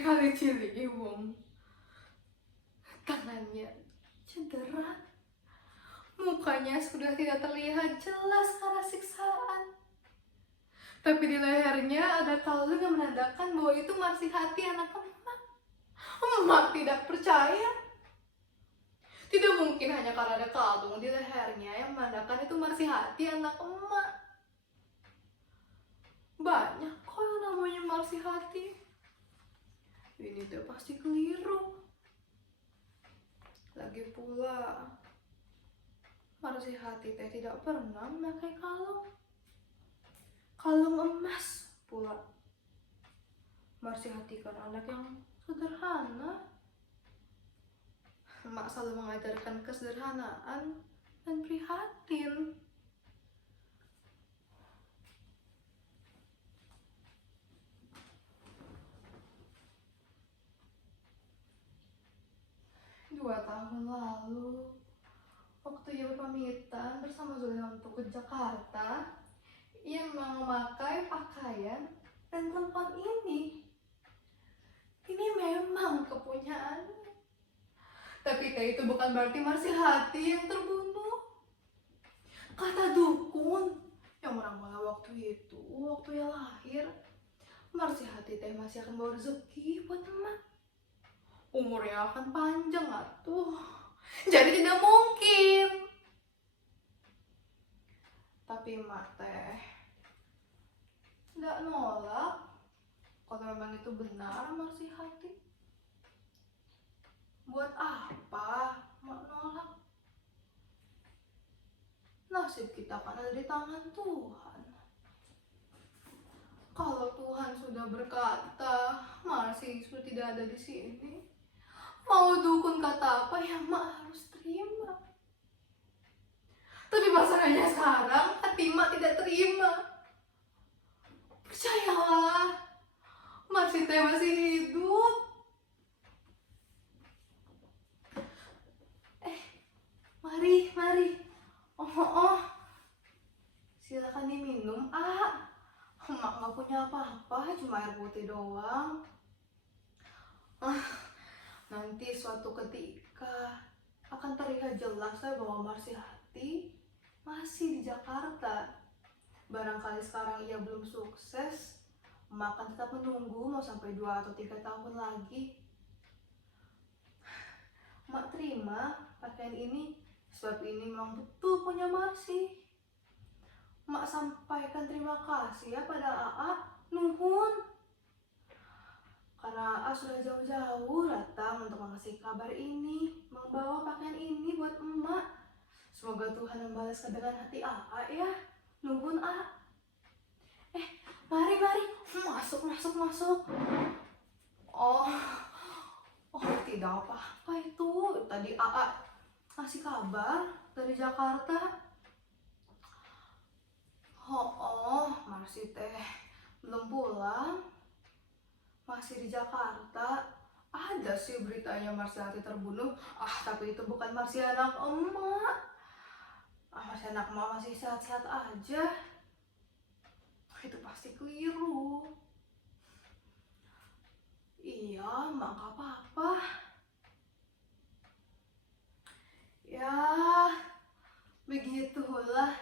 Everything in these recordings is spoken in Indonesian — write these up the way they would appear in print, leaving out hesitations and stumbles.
di Kali Ciliwung. Tangannya cedera, mukanya sudah tidak terlihat jelas karena siksaan. Tapi di lehernya ada kalung yang menandakan bahwa itu Marsihati, anak emak. Emak tidak percaya. Tidak mungkin hanya karena ada kalung di lehernya yang menandakan itu Marsihati, anak emak. Banyak kok yang namanya Marsihati. Ini tuh pasti keliru. Lagi pula Marsihati teh tidak pernah memakai kalung. Kalung emas pula. Marsihati kan anak yang sederhana. Emak selalu mengajarkan kesederhanaan dan prihatin. Dua tahun lalu, waktu ia berpamitan bersama Zulaiha untuk ke Jakarta, ia memakai pakaian dan perempuan ini. Ini memang kepunyaannya. Tapi teh itu bukan berarti Marsihati yang terbunuh. Kata dukun yang meramal waktu itu, waktu ia lahir, Marsihati teh masih akan bawa rezeki buat emak. Umurnya akan panjang atuh. Jadi tidak mungkin. Tapi emak teh nggak nolak kalau memang itu benar Marsihati. Buat apa emak nolak? Nasib kita kan ada di tangan Tuhan. Kalau Tuhan sudah berkata Marsi sudah tidak ada di sini, mau dukun kata apa ya mak harus terima. Tapi masalahnya sekarang hati mak tidak terima. Percayalah, Marsi teh masih hidup. Mari. Oh, silakan diminum, Emak nggak punya apa-apa, cuma air putih doang. Nanti suatu ketika akan terlihat jelas bahwa Marsihati masih di Jakarta. Barangkali sekarang ia belum sukses, emak akan tetap menunggu mau sampai 2 atau 3 tahun lagi. Emak terima pakaian ini, sebab ini memang betul punya Marsi. Emak sampaikan terima kasih ya pada AA, nuhun. Karena AA sudah jauh-jauh datang untuk mengasih kabar ini, membawa pakaian ini buat emak. Semoga Tuhan membalaskan dengan hati AA ya, nuhun AA. Mari, masuk. Oh, tidak apa-apa itu. Tadi AA kasih kabar dari Jakarta. Marsi teh belum pulang, masih di Jakarta. Ada sih beritanya Marsihati terbunuh. Tapi itu bukan Marsi anak emak. Marsi anak emak masih sehat-sehat aja. Itu pasti keliru. Iya, emak gak apa-apa. Ya, begitulah.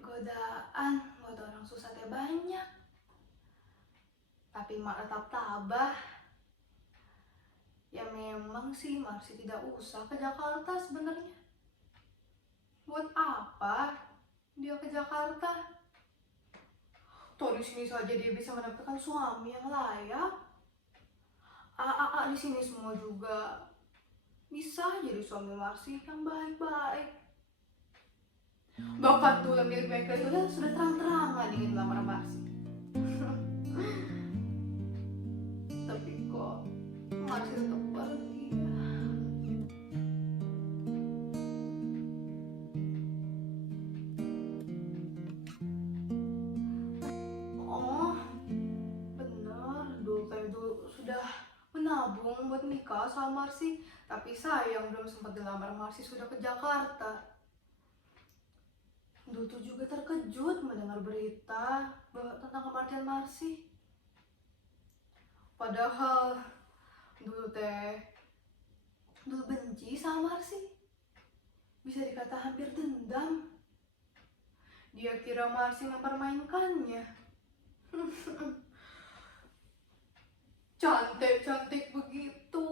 Godaan buat orang susah teh banyak. Tapi emak tetap tabah. Ya memang sih Marsi tidak usah ke Jakarta sebenarnya. Buat apa dia ke Jakarta? Toh di sini saja dia bisa mendapatkan suami yang layak. Di sini semua juga bisa jadi suami Marsi yang baik-baik. Bapak tuh yang milik bengkel itu sudah terang-terangan ingin melamar Marsi. Tapi kok Marsi tetap pergi ya. Bener, dulu sudah menabung buat nikah sama Marsi. Tapi sayang belum sempat dilamar Marsi sudah ke Jakarta. Dutu juga terkejut mendengar berita tentang kematian Marsi. Padahal dulu benci sama Marsi. Bisa dikata hampir dendam. Dia kira Marsi mempermainkannya. Cantik-cantik begitu.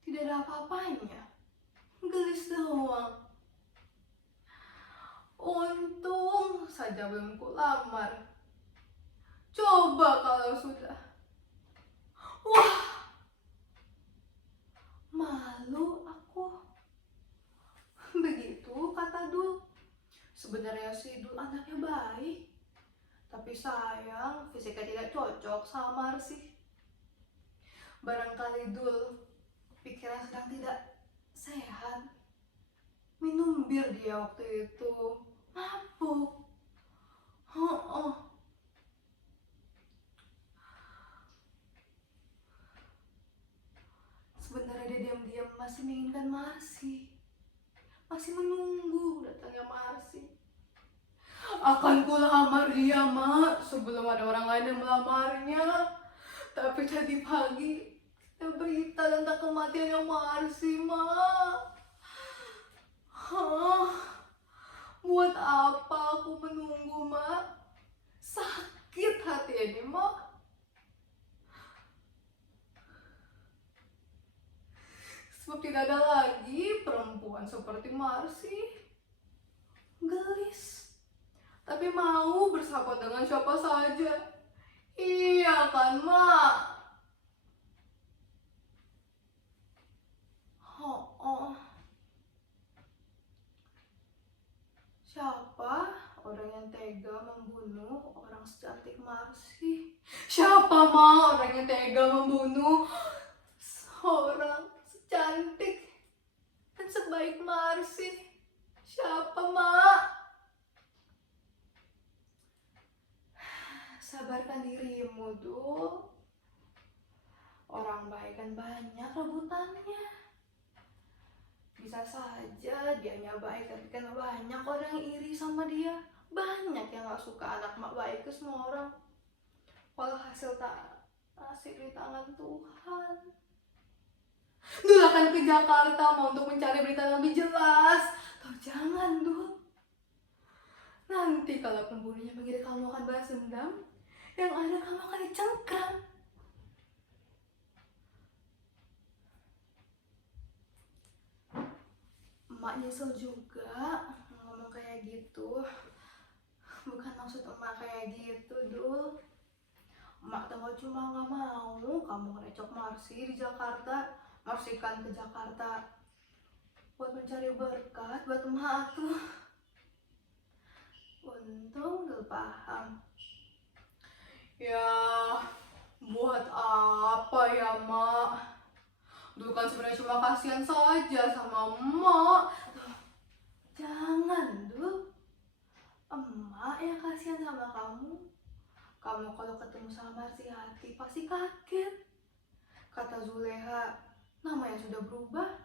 Tidak ada apa-apanya. Gelis doang. Untung saja belum kulamar. Coba kalau sudah. Wah, malu aku. Begitu kata Dul. Sebenarnya si Dul anaknya baik. Tapi sayang, fisiknya tidak cocok sama Marsi. Barangkali Dul pikiran sedang tidak sehat. Minum bir dia waktu itu. Mabuk. Sebenarnya dia diam-diam masih menginginkan Marsi. Masih menunggu datangnya Marsi. Akan kulamar dia, Mak, sebelum ada orang lain yang melamarnya. Tapi tadi pagi ada berita tentang kematiannya Marsi, Mak. Buat apa aku menunggu, Mak? Sakit hati ini, Mak. Sebab tidak ada lagi perempuan seperti Marsi. Gelis, tapi mau bersahabat dengan siapa saja. Iya kan, Mak? Siapa orang yang tega membunuh orang secantik Marsi? Siapa, Mak, orang yang tega membunuh seorang secantik dan sebaik Marsi? Siapa, Mak? Sabarkan dirimu, Dul. Orang baik kan banyak rebutannya. Bisa saja dianya baik, tapi kan banyak orang yang iri sama dia. Banyak yang gak suka anak mak baik ke semua orang. Walau hasil tak nasib di tangan Tuhan. Dul akan ke Jakarta mau untuk mencari berita lebih jelas. Atau jangan, Dul. Nanti kalau pembunuhnya mengira kamu akan balas dendam, yang ada kamu akan dicengkram. Emak nyesel juga ngomong kayak gitu. Bukan maksud emak kayak gitu, Dul. Emak tuh cuma gak mau kamu ngerecok Marsi di Jakarta. Marsi kan ke Jakarta buat mencari berkat buat emak tuh. Untung Dul paham. Ya, buat apa ya, Mak? Dulu kan sebenarnya cuma kasihan saja sama emak. Jangan, Dul. Emak yang kasihan sama kamu. Kamu kalau ketemu sama Marsi hati pasti kaget. Kata Zuleha, namanya sudah berubah.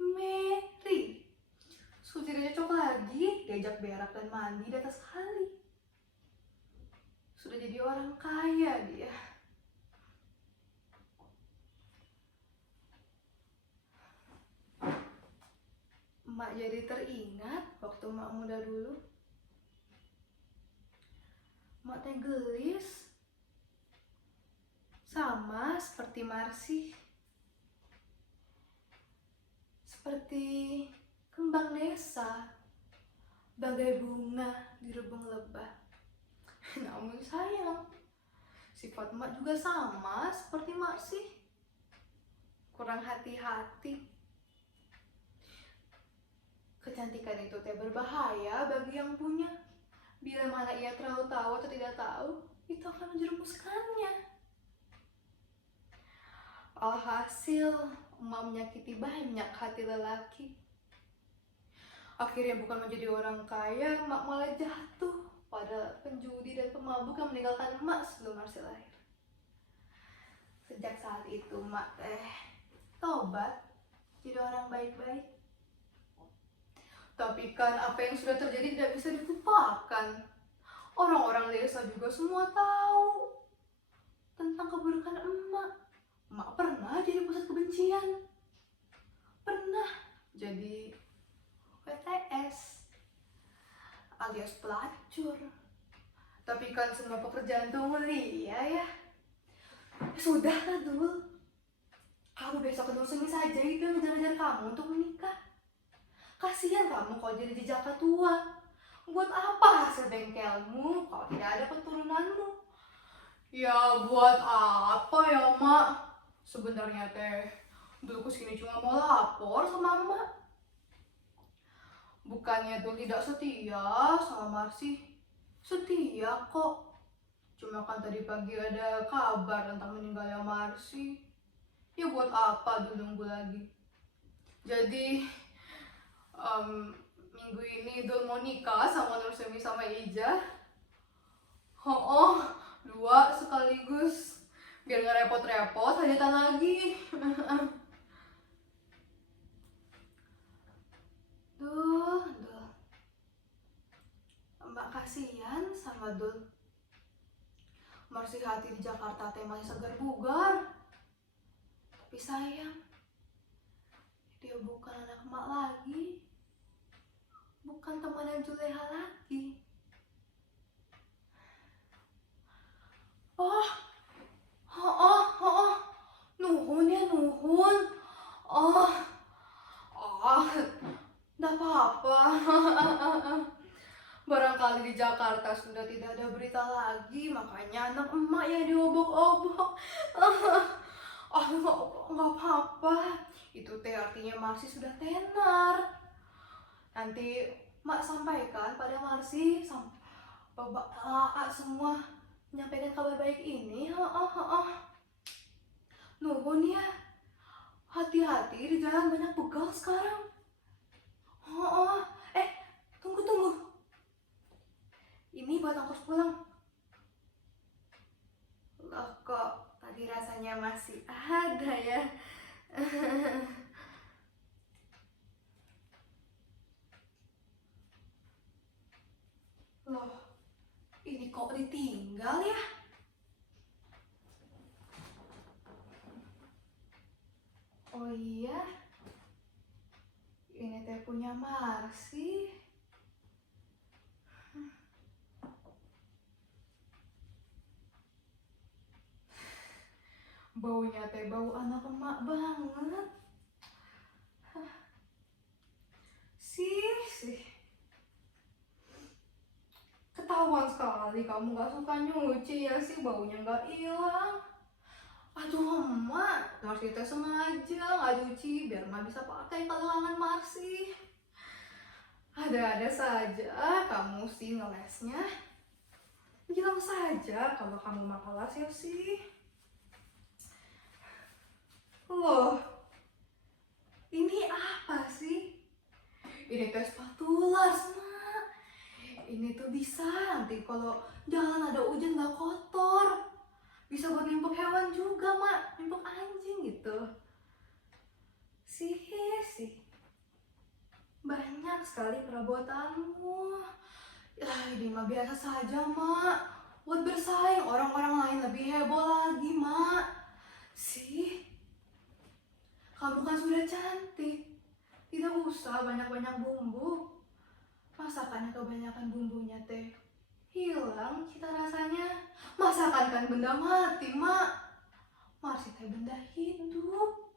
Mary. Sudah tidak cocok lagi diajak berak dan mandi di atas kali. Sudah jadi orang kaya dia. Emak jadi teringat waktu emak muda dulu. Emak teh gelis. Sama seperti Marsi. Seperti kembang desa. Bagai bunga di rebung lebah. Namun sayang, sifat emak juga sama seperti Marsi. Kurang hati-hati. Kecantikan itu teh berbahaya bagi yang punya. Bila mana ia terlalu tahu atau tidak tahu, itu akan menjerumuskannya. Alhasil, emak menyakiti banyak hati lelaki. Akhirnya bukan menjadi orang kaya, emak malah jatuh pada penjudi dan pemabuk yang meninggalkan emak sebelum Marsi lahir. Sejak saat itu, emak tobat jadi orang baik-baik. Tapi kan apa yang sudah terjadi tidak bisa dilupakan. Orang-orang desa juga semua tahu. tentang keburukan emak. Emak pernah jadi pusat kebencian, pernah jadi PTS alias pelacur. Tapi kan semua pekerjaan tuh mulia ya. Sudah lah Dul, kamu besok ke Semi saja itu yang ngejar-ngejar kamu untuk menikah. Kasihan kamu kalau jadi jejaka tua. Buat apa hasil bengkelmu kalau tidak ada keturunanmu? Ya buat apa ya mak? Sebenarnya teh dulu kesini cuma mau lapor sama emak. Bukannya tuh tidak setia sama Marsi, setia kok. Cuma kan tadi pagi ada kabar tentang meninggalnya Marsi. Ya buat apa dulu nunggu lagi? Jadi minggu ini Dul mau nikah sama Nursemi sama Ija. Oh, dua sekaligus biar nggak repot-repot hajatan lagi. Dul, Mbak kasihan sama Dul. Masih hati di Jakarta teh masih segar bugar. Tapi sayang, dia bukan anak emak lagi. Bukan temannya Juleha lagi. Oh, nuhun ya nuhun. Nggak apa-apa. Barangkali di Jakarta sudah tidak ada berita lagi, makanya anak emak yang diobok-obok. Nggak apa-apa. Itu teh artinya Marsi sudah tenar. Nanti Mak sampaikan pada Marsi, Bapak semua menyampaikan kabar baik ini. Nuhun ya. Hati-hati di jalan banyak begal sekarang. Tunggu. Ini buat ongkos pulang. Loh kok tadi rasanya masih ada ya. Loh, ini kok ditinggal ya? Oh iya, ini teh punya Marsi. Baunya teh bau anak emak banget. Sih. Ketahuan sekali kamu gak suka nyuci ya sih, baunya gak hilang. Aduh emak, Marsi teh sengaja gak nyuci biar emak bisa pakai kalau kangen Marsi. Ada-ada saja kamu sih ngelesnya. Bilang saja kalau kamu malas ya sih. Loh, ini apa sih? Ini teh sepatu las, Mak. Ini tuh bisa nanti kalau jalan ada hujan gak kotor. Bisa buat nimpuk hewan juga, Mak. Nimpuk anjing gitu. Sih. Banyak sekali perabotanmu. Ya, ini mah biasa saja, Mak. Buat bersaing, orang-orang lain lebih heboh lagi, Mak. Sih. Kamu kan sudah cantik. Tidak usah banyak-banyak bumbu. Masakannya kebanyakan bumbunya teh hilang cita rasanya. Masakan kan benda mati, Mak. Marsi teh benda hidup.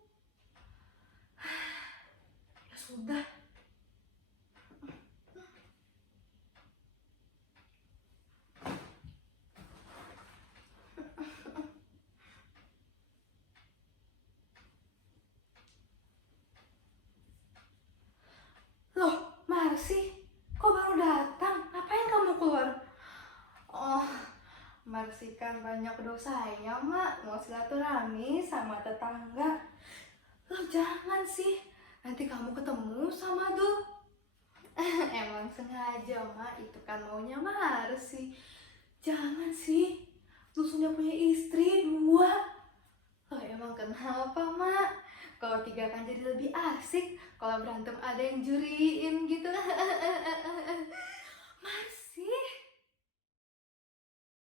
Ya sudah. Loh, Marsi, kok baru datang? Ngapain kamu keluar? Oh, Marsi kan banyak dosanya, Mak. Mau silaturahmi sama tetangga. Loh, jangan sih. Nanti kamu ketemu sama Dul. Emang sengaja, Mak. Itu kan maunya Marsi. Jangan sih. Dul sudah punya istri 2. Oh, emang kenapa, Mak? Kalau 3 kan jadi lebih asik. Kalau berantem ada yang juriin gitu.